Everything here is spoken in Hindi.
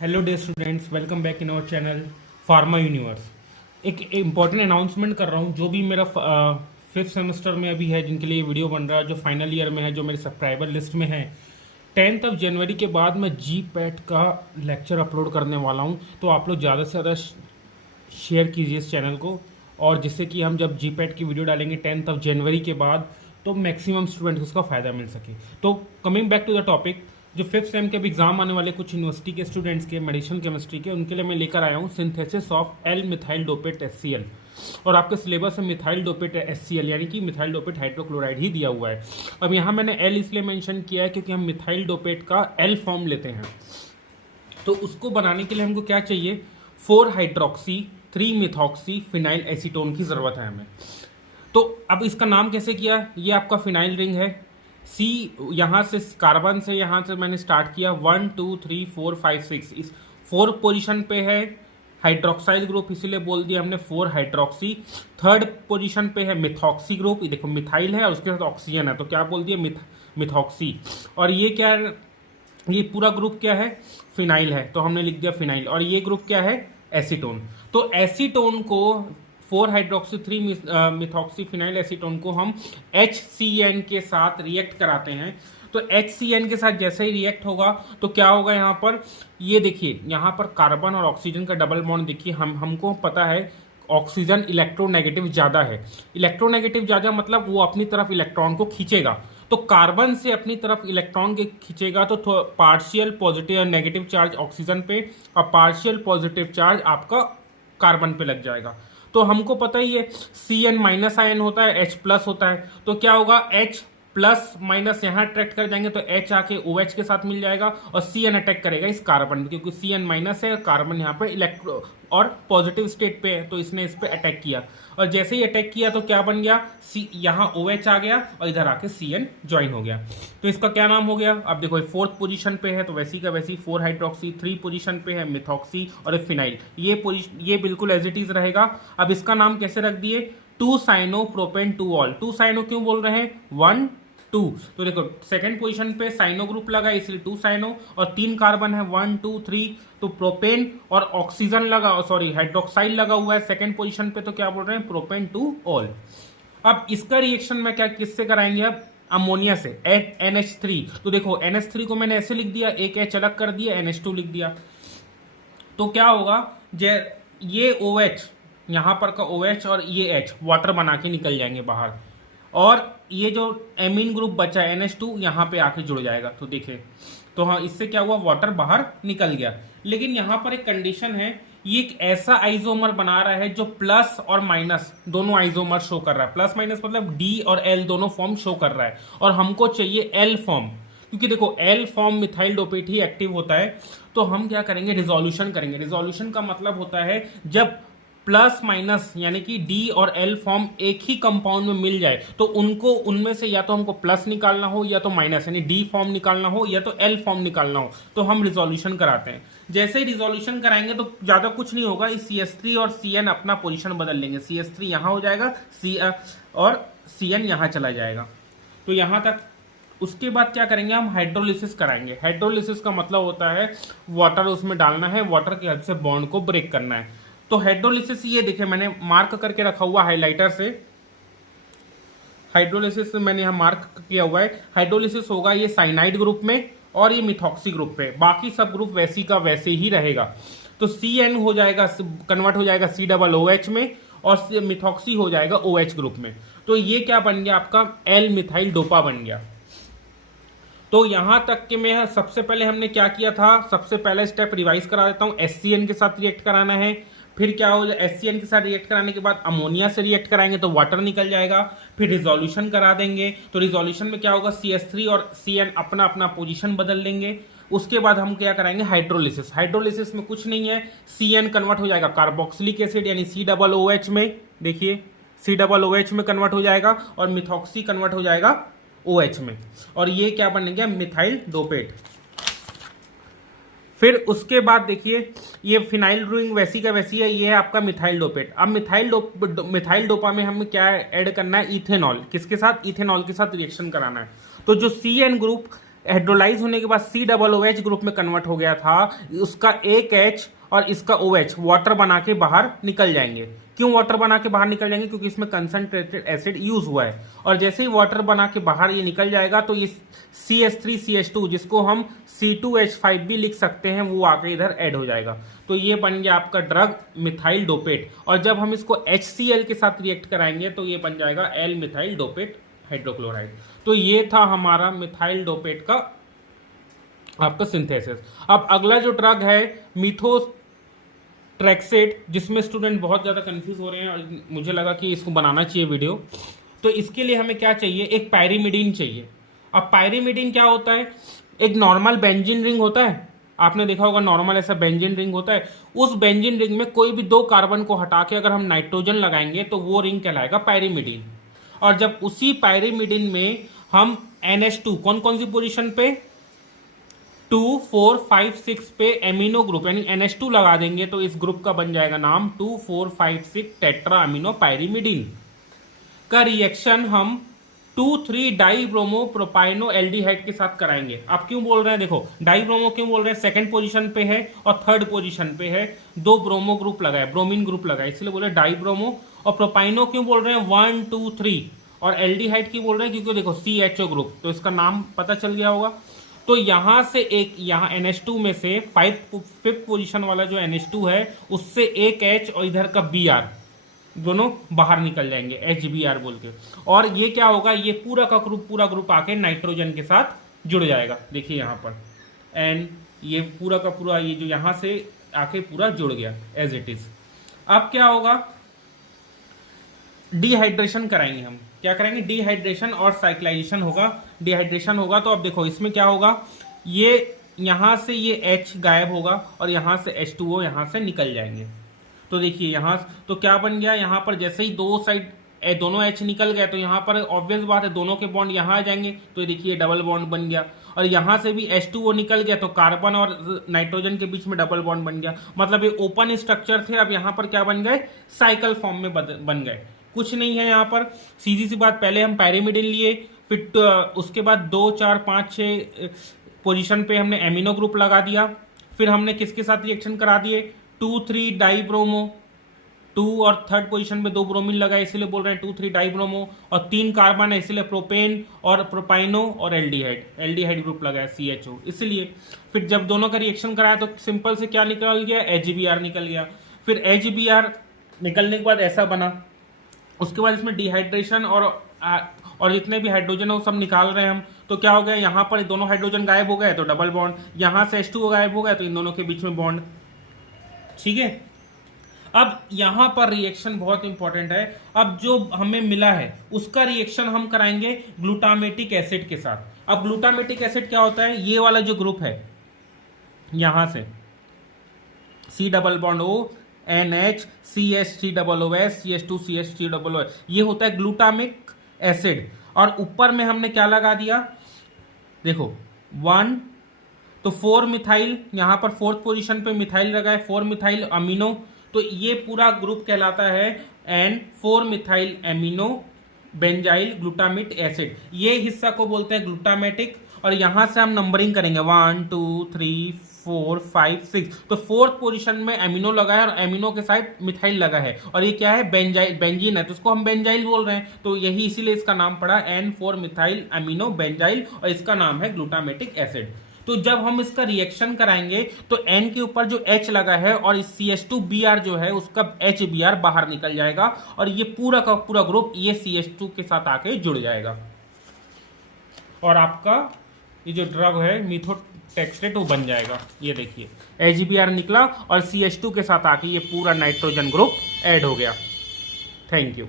Hello dear students, welcome back in our channel Pharma Universe. एक इम्पॉर्टेंट अनाउंसमेंट कर रहा हूँ। जो भी मेरा फिफ्थ सेमेस्टर में अभी है, जिनके लिए वीडियो बन रहा है, जो फाइनल ईयर में है, जो मेरे सब्सक्राइबर लिस्ट में है, 10th जनवरी के बाद मैं जी पैट का लेक्चर अपलोड करने वाला हूँ। तो आप लोग ज़्यादा से ज़्यादा शेयर कीजिए इस चैनल को, और जिससे कि हम जब जी पैट की वीडियो डालेंगे 10th जनवरी के बाद, तो मैक्सिमम स्टूडेंट उसका फ़ायदा मिल सके। तो coming back to the topic, जो फिफ्थ सेम के भी एग्जाम आने वाले कुछ यूनिवर्सिटी के स्टूडेंट्स के मेडिसिन केमिस्ट्री के, उनके लिए मैं लेकर आया हूँ synthesis of L methyl dopate HCl। और आपके सिलेबस में मिथाइल डोपेट HCl यानी कि मिथाइल डोपेट हाइड्रोक्लोराइड ही दिया हुआ है। अब यहाँ मैंने एल इसलिए मेंशन किया है क्योंकि हम मिथाइल डोपेट का एल फॉर्म लेते हैं। तो उसको बनाने के लिए हमको क्या चाहिए, 4 हाइड्रोक्सी 3 मिथॉक्सी फिनाइल एसीटोन की ज़रूरत है हमें। तो अब इसका नाम कैसे किया, ये आपका फिनाइल रिंग है। सी यहाँ से कार्बन से, यहाँ से मैंने स्टार्ट किया 1 2 3 4 5 6, इस 4 पोजीशन पे है हाइड्रोक्साइल ग्रुप, इसीलिए बोल दिया हमने 4 हाइड्रोक्सी। थर्ड पोजीशन पे है मिथॉक्सी ग्रुप, ये देखो मिथाइल है और उसके साथ ऑक्सीजन है, तो क्या बोल दिया मिथॉक्सी। और ये क्या है, ये पूरा ग्रुप क्या है, फिनाइल है, तो हमने लिख दिया फिनाइल। और ये ग्रुप क्या है, एसीटोन। तो एसीटोन को 4 हाइड्रोक्सी 3 मिथॉक्सी फिनाइल एसीटोन को हम HCN के साथ रिएक्ट कराते हैं। तो HCN के साथ जैसे ही रिएक्ट होगा तो क्या होगा, यहाँ पर ये देखिए, यहाँ पर कार्बन और ऑक्सीजन का डबल बॉन्ड देखिए। हमको पता है ऑक्सीजन इलेक्ट्रोनेगेटिव ज़्यादा है। इलेक्ट्रोनेगेटिव ज़्यादा मतलब वो अपनी तरफ इलेक्ट्रॉन को खींचेगा। तो कार्बन से अपनी तरफ इलेक्ट्रॉन के खींचेगा तो पार्शियल पॉजिटिव और नेगेटिव चार्ज ऑक्सीजन पे और पार्शियल पॉजिटिव चार्ज आपका कार्बन पे लग जाएगा। तो हमको पता ही है CN माइनस आयन होता है, H प्लस होता है। तो क्या होगा, H प्लस माइनस यहाँ अट्रैक्ट कर जाएंगे तो H आके OH के साथ मिल जाएगा और CN अटैक करेगा इस कार्बन पे, क्योंकि CN माइनस है, कार्बन यहाँ पे इलेक्ट्रो और पॉजिटिव स्टेट पे है, तो इसने इस पे अटैक किया। और जैसे ही अटैक किया तो क्या बन गया, यहाँ OH आ गया और इधर आके CN ज्वाइन हो गया। तो इसका क्या नाम हो गया, अब देखो 4th पोजीशन पे है तो वैसी का वैसी 4 हाइड्रोक्सी, 3 पोजीशन पे है मिथॉक्सी और फिनाइल, ये बिल्कुल एज इट इज रहेगा। अब इसका नाम कैसे रख दिए, 2 साइनो प्रोपेन 2 ऑल। 2 साइनो क्यों बोल रहे हैं, 1 2, तो देखो सेकंड पोजीशन पे साइनो ग्रुप लगा इसलिए 2 साइनो, और 3 कार्बन है 1 2 3, तो प्रोपेन और ऑक्सीजन लगा, सॉरी हाइड्रोक्साइड लगा हुआ है सेकंड पोजीशन पे, तो क्या बोल रहे हैं, प्रोपेन 2 ऑल। अब इसका रिएक्शन में क्या किससे कराएंगे, अब अमोनिया से NH3। तो देखो NH3 को मैंने ऐसे लिख दिया, एक H अलग कर दिया, NH2 लिख दिया। तो क्या होगा, ये OH यहाँ पर का OH और ये H वाटर बना के निकल जाएंगे बाहर, और ये जो एमीन ग्रुप बचा है NH2 यहाँ पे आके जुड़ जाएगा। तो देखिए, तो हाँ, इससे क्या हुआ, वाटर बाहर निकल गया। लेकिन यहाँ पर एक कंडीशन है, ये एक ऐसा आइसोमर बना रहा है जो प्लस और माइनस दोनों आइसोमर शो कर रहा है। प्लस माइनस मतलब D और L दोनों फॉर्म शो कर रहा है, और हमको चाहिए L फॉर्म, क्योंकि देखो L फॉर्म मिथाइल डोपेट ही एक्टिव होता है। तो हम क्या करेंगे, रिजोल्यूशन करेंगे। रिजोल्यूशन का मतलब होता है जब प्लस माइनस यानी कि D और L फॉर्म एक ही कंपाउंड में मिल जाए तो उनमें से या तो हमको प्लस निकालना हो या तो माइनस, यानी D फॉर्म निकालना हो या तो L फॉर्म निकालना हो, तो हम रिजोल्यूशन कराते हैं। जैसे ही रिजोल्यूशन कराएंगे तो ज़्यादा कुछ नहीं होगा, इस CH3 और CN अपना पोजीशन बदल लेंगे। CH3 यहाँ हो जाएगा, और CN यहाँ चला जाएगा। तो यहाँ तक। उसके बाद क्या करेंगे, हम हाइड्रोलिसिस कराएंगे। हाइड्रोलिसिस का मतलब होता है वाटर उसमें डालना है, वाटर की हेल्प से बॉन्ड को ब्रेक करना है। तो हाइड्रोलिसिस, ये देखिए मैंने मार्क करके रखा हुआ हाइलाइटर से, हाइड्रोलिसिस मैंने यहाँ मार्क किया हुआ है। हाइड्रोलिसिस होगा ये साइनाइड ग्रुप में और ये मिथॉक्सी ग्रुप पे, बाकी सब ग्रुप वैसी का वैसे ही रहेगा। तो CN हो जाएगा, कन्वर्ट हो जाएगा COOH में, और मिथॉक्सी हो जाएगा OH ग्रुप में। तो ये क्या बन गया, आपका L मिथाइल डोपा बन गया। तो यहां तक कि मैं सबसे पहले हमने क्या किया था, सबसे पहला स्टेप रिवाइज करा देता हूं, HCN के साथ रिएक्ट कराना है। फिर क्या हो, HCN के साथ रिएक्ट कराने के बाद अमोनिया से रिएक्ट कराएंगे तो वाटर निकल जाएगा। फिर रिजोल्यूशन करा देंगे, तो रिजोल्यूशन में क्या होगा, CH3 और CN अपना अपना पोजीशन बदल लेंगे। उसके बाद हम क्या कराएंगे, हाइड्रोलिसिस। हाइड्रोलिसिस में कुछ नहीं है, CN कन्वर्ट हो जाएगा कार्बोक्सिलिक एसिड यानी COOH में, देखिए COOH में कन्वर्ट हो जाएगा, और मिथॉक्सी कन्वर्ट हो जाएगा OH में, और ये क्या बन गया, मिथाइल डोपेट। फिर उसके बाद देखिए, ये फिनाइल रिंग वैसी का वैसी है, ये है आपका मिथाइल डोपेट। अब मिथाइल डोपा में हमें क्या ऐड करना है, इथेनॉल। किसके साथ, इथेनॉल के साथ रिएक्शन कराना है। तो जो CN ग्रुप हाइड्रोलाइज होने के बाद COOH ग्रुप में कन्वर्ट हो गया था, उसका एक H और इसका OH वाटर बना के बाहर निकल जाएंगे। क्यों वाटर बना के बाहर निकल जाएंगे? क्योंकि इसमें कंसंट्रेटेड एसिड यूज हुआ है, और जैसे ही वाटर बना के बाहर ये निकल जाएगा तो ये CH3CH2 जिसको हम C2H5 भी लिख सकते हैं, वो आके इधर ऐड हो जाएगा। तो ये बन गया आपका ड्रग मिथाइल डोपेट, और जब हम इसको HCl के साथ रिएक्ट कराएंगे तो ये बन जाएगा L मिथाइल डोपेट हाइड्रोक्लोराइड। तो ये था हमारा मिथाइल डोपेट का आपका सिंथेसिस। अब अगला जो ड्रग है मीथोट्रेक्सेट, जिसमें स्टूडेंट बहुत ज़्यादा कंफ्यूज हो रहे हैं और मुझे लगा कि इसको बनाना चाहिए वीडियो। तो इसके लिए हमें क्या चाहिए? एक पायरीमिडीन चाहिए। अब पायरीमिडीन क्या होता है? एक नॉर्मल बेंजीन रिंग होता है, आपने देखा होगा नॉर्मल ऐसा बेंजीन रिंग होता है। उस बेंजीन रिंग में कोई भी दो कार्बन को हटा के अगर हम नाइट्रोजन लगाएंगे तो वो रिंग कहलाएगा पायरीमिडीन। और जब उसी पायरीमिडीन में हम NH2 कौन कौन सी पोजीशन पे 2, 4, 5, 6 पे एमिनो ग्रुप यानी NH2 लगा देंगे तो इस ग्रुप का बन जाएगा नाम 2, 4, 5, 6 टेट्रा अमीनो पायरीमिडीन का रिएक्शन हम 2,3 डाईब्रोमो प्रोपाइनो एल्डिहाइड के साथ कराएंगे। आप क्यों बोल रहे हैं? देखो डाईब्रोमो क्यों बोल रहे हैं? सेकंड पोजीशन पे है और थर्ड पोजीशन पे है, दो ब्रोमो ग्रुप लगा है, ब्रोमीन ग्रुप लगा है, इसलिए बोले डाईब्रोमो। और प्रोपाइनो क्यों बोल रहे हैं? 1, 2, 3। और एल्डिहाइड क्यों बोल रहे हैं? क्योंकि देखो CHO ग्रुप, तो इसका नाम पता चल गया होगा। तो यहां से एक यहाँ NH2 में से फिफ्थ पोजीशन वाला जो NH2 है उससे एक H और इधर का Br दोनों बाहर निकल जाएंगे, HBr बोल के। और ये क्या होगा? ये पूरा ग्रुप आके नाइट्रोजन के साथ जुड़ जाएगा। देखिए यहाँ पर एंड ये पूरा का पूरा ये जो यहाँ से आके पूरा जुड़ गया एज इट इज। अब क्या होगा? डिहाइड्रेशन कराएंगे हम। क्या कराएंगे? डिहाइड्रेशन और साइक्लाइजेशन होगा। डिहाइड्रेशन होगा तो अब देखो इसमें क्या होगा, ये यहाँ से ये H गायब होगा और यहाँ से H2O यहाँ से निकल जाएंगे। तो देखिए यहाँ तो क्या बन गया, यहाँ पर जैसे ही दो साइड दोनों H निकल गए तो यहाँ पर ऑब्वियस बात है दोनों के बॉन्ड यहाँ आ जाएंगे, तो देखिए डबल बॉन्ड बन गया। और यहाँ से भी H2O निकल गया तो कार्बन और नाइट्रोजन के बीच में डबल बॉन्ड बन गया। मतलब ये ओपन स्ट्रक्चर थे, अब यहाँ पर क्या बन गए? साइकिल फॉर्म में बन गए। कुछ नहीं है यहाँ पर, सीधी सी बात, पहले हम पायरीमिडीन लिए, फिर उसके बाद 2, 4, 5, 6 पोजीशन पे हमने एमिनो ग्रुप लगा दिया। फिर हमने किसके साथ रिएक्शन करा दिए? 2, 3 डाईब्रोमो, 2 और थर्ड पोजीशन में 2 ब्रोमीन लगाए इसलिए बोल रहे हैं 2, 3 डाईब्रोमो, और 3 कार्बन है इसलिए प्रोपेन और प्रोपाइनो और एल्डिहाइड ग्रुप लगाया CHO इसलिए। फिर जब दोनों का रिएक्शन कराया तो सिंपल से क्या निकल गया? HBr निकल गया। फिर HBr निकलने के बाद ऐसा बना, उसके बाद इसमें डिहाइड्रेशन और जितने भी हाइड्रोजन है वो सब निकाल रहे हैं हम, तो क्या हो गया? यहाँ पर दोनों हाइड्रोजन गायब हो गए तो डबल बॉन्ड, यहाँ से H2O गायब हो गया तो इन दोनों के बीच में बॉन्ड। ठीक है, अब यहां पर रिएक्शन बहुत इंपॉर्टेंट है। अब जो हमें मिला है उसका रिएक्शन हम कराएंगे ग्लूटामेटिक एसिड के साथ। अब ग्लूटामेटिक एसिड क्या होता है? ये वाला जो ग्रुप है यहां से C double bond O NH CH3OOS CH2CH3OOS, ये होता है ग्लूटामिक एसिड। और ऊपर में हमने क्या लगा दिया? देखो 1 तो 4 मिथाइल, यहाँ पर फोर्थ पोजीशन पे मिथाइल लगा है, 4 मिथाइल अमीनो, तो ये पूरा ग्रुप कहलाता है N4 methyl amino benzyl glutamic acid. ये हिस्सा को बोलते हैं ग्लूटामेटिक। और यहां से हम नंबरिंग करेंगे 1, 2, 3, 4, 5, 6, तो फोर्थ पोजीशन में एमिनो लगा है और एमिनो के साथ मिथाइल लगा है, और ये क्या है? बेंजीन है, तो उसको हम बेंजाइल बोल रहे हैं, तो यही इसीलिए इसका नाम पड़ा N4 मिथाइल अमीनो बेंजाइल, और इसका नाम है ग्लूटामेटिक एसिड। तो जब हम इसका रिएक्शन कराएंगे तो N के ऊपर जो H लगा है और इस CH2Br जो है उसका HBr बाहर निकल जाएगा, और ये पूरा का पूरा ग्रुप ये CH2 के साथ आके जुड़ जाएगा, और आपका ये जो ड्रग है मीथोट्रेक्सेट वो बन जाएगा। ये देखिए HBr निकला और CH2 के साथ आके ये पूरा नाइट्रोजन ग्रुप ऐड हो गया। Thank you.